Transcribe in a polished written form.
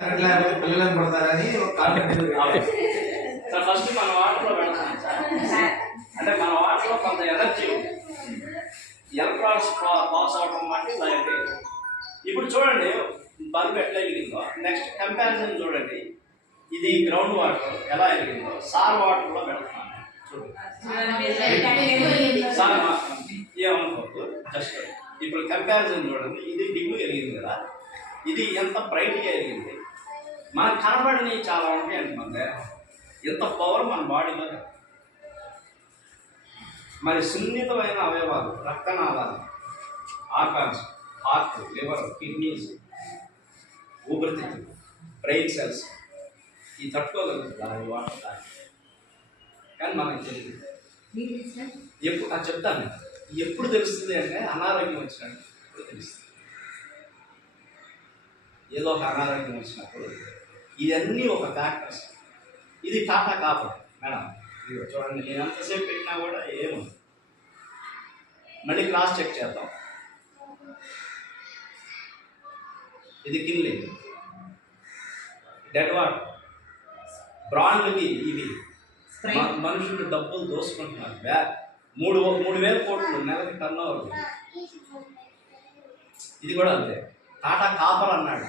పిల్లలను పడతారని ఫస్ట్ మన వాటర్లో పెడతాం సార్. అంటే మన వాటర్లో కొంత ఎనర్జీ ఎలక్ట్రాన్స్ పాస్ అవడం బట్టి లైట్. ఇప్పుడు చూడండి బల్బ్ ఎట్లా ఎగిరిందో. నెక్స్ట్ కంపారిజన్ చూడండి, ఇది గ్రౌండ్ వాటర్ ఎలా ఎగిరిందో సార్ వాటర్లో పెడుతున్నాను చూడండి. సార్ ఏమనుకోవద్దు, జస్ట్ ఇప్పుడు కంపారిజన్ చూడండి. ఇది డిగ్గు ఎరిగింది కదా, ఇది ఎంత బ్రైట్గా ఎరిగింది. మనకు కనబడినవి చాలా ఉంటాయి అండి మన దేహం. ఎంత పవర్ మన బాడీలో. మరి సున్నితమైన అవయవాలు, రక్తనాళాలు, ఆర్గాన్స్, హార్ట్, లివర్, కిడ్నీస్, ఊపిరితిత్తులు, బ్రెయిన్ సెల్స్ ఈ తట్టుకోగలుగుతుంది వాటర్ తాగి. కానీ మనకు తెలియదు. ఎప్పుడు అది చెప్తాను, ఎప్పుడు తెలుస్తుంది అంటే అనారోగ్యం వచ్చినట్టు ఎప్పుడు తెలుస్తుంది. ఏదో ఒక అనారోగ్యం వచ్చినప్పుడు. ఇవన్నీ ఒక ఫ్యాక్టర్స్. ఇది టాటా కాపర్ మేడం, ఇది చూడండి. నేను ఎంతసేపు పెట్టినా కూడా ఏముంది. మళ్ళీ క్రాస్ చెక్ చేద్దాం. ఇది కిన్లీ డెడ్ వాటర్. బ్రాండ్లకి ఇవి మనుషులు డబ్బులు దోసుకుంటున్నారు. 3,000 కోట్లు నెలకి టర్న్ ఓవర్. ఇది కూడా అంతే. టాటా కాపర్ అన్నాడు.